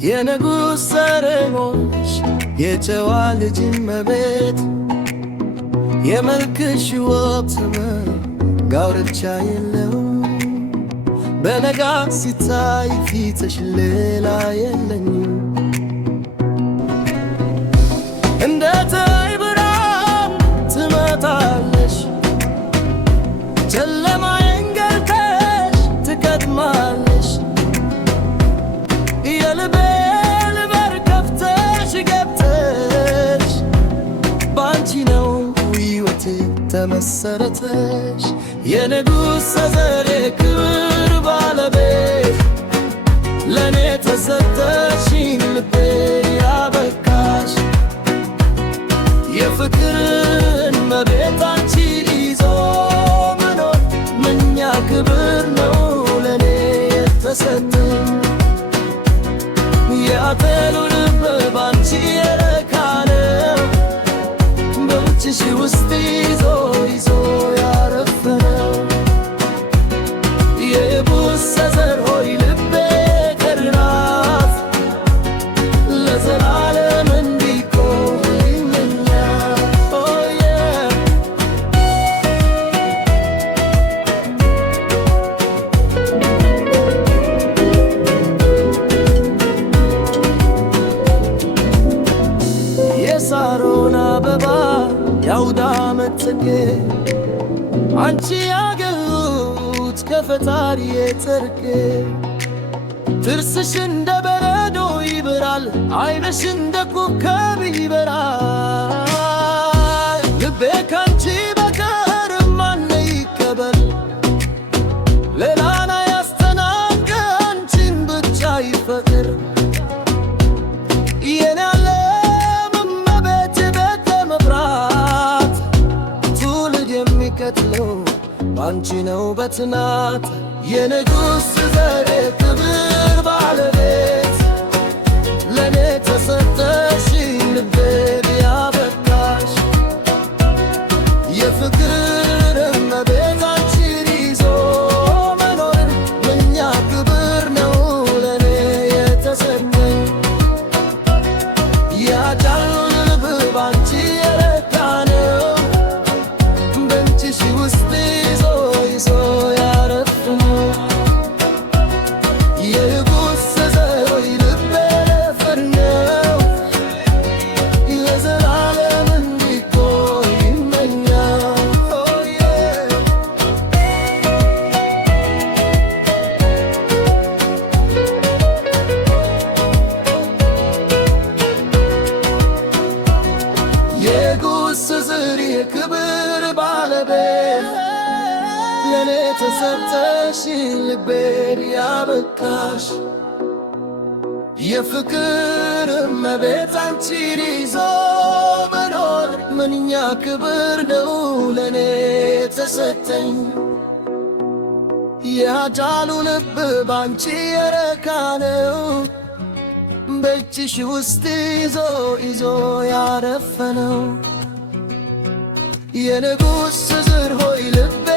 የንጉሥ ዘርሽ የጨዋ ልጅ እመቤት የመልክሽ ውበት ጋውርቻ የለው በነጋት ሲታይ ፊትሽ ሌላ የለኝም እንደ ፀሐይ ብርሃን ትመጣለሽ ጨለማዬን ገልጠሽ ትቀድማለሽ የልቤን በር ከፍተሽ ገብተሽ ባንቺ ነው ሕይወቴ ተመሰረተሽ የንጉሥ ዘር የክብር ባለቤት ለኔ ተሰጠሽኝ ልቤ ያበቃሽ የፍቅርን እመቤት አንቺን ይዞ መኖር ምንኛ ክብር ነው ለኔ የተሰጠኝ የአተሉ ልብ ባንቺ የረካ ነው በእጅሽ ውስጥ ይዞ ያረፈነው የንጉሥ ዘር ሆይ ልቤ ከርናት ለዘላለም እንዲቆይ ይመኛል የሳሮን አበባ የአውደ ዓመት ጽጌ አንቺ ያገኙት ከፈጣሪ ጽድቅ ጥርስሽ እንደ በረዶ ይበራል ዓይንሽ እንደ ኮከብ ይበራል ልቤ ካንቺ በቀር ማን ይቀበል ሌላን አያስተናግድ አንቺን ብቻ ይፈቅር የኔ ዓለም እመቤት ቤተ መብራት ትውልድ የሚቀጥለው ባንቺ ነው በትናት የንጉሥ ዘር የክብር ባለቤት ለኔ ተሰጠሽኝ ልቤን ያበቃሽ የፍቅር እመቤት አንቺን ይዞ መኖር ምንኛ ክብር ነው ለኔ የተሰጠኝ ያጫሉ ልብ ባንቺ የረካ ነው በእጅሽ ውስጥ ይዞ ያረፍነው የንጉሥ ዘር ሆይ ልቤ ፍቅር ነው ለዘላለም እንዲቆይ ይመኛል የንጉሥ ዘር የክብር ባለቤት ለኔ ተሰጠሽኝ ልቤን ያበቃሽ የፍቅር እመቤት አንቺን ይዞ መኖር ምንኛ ክብር ነው ለኔ ተሰጠኝ ያጫሉ ልብ ባንቺ የረካ ነው በእጅሽ ውስጥ ይዞ ያረፈነው የንጉሥ ዘር ሆይ ልቤ